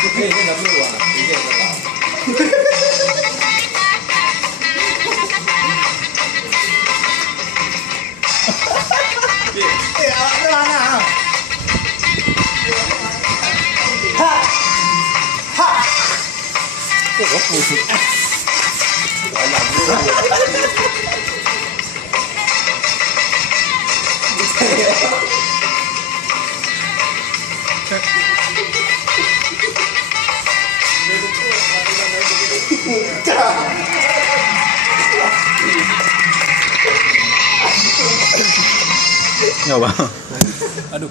Ini dah keluar. Ini dah tahu. Awak tu mana? Ha. Ha. Nggak bang. Aduh.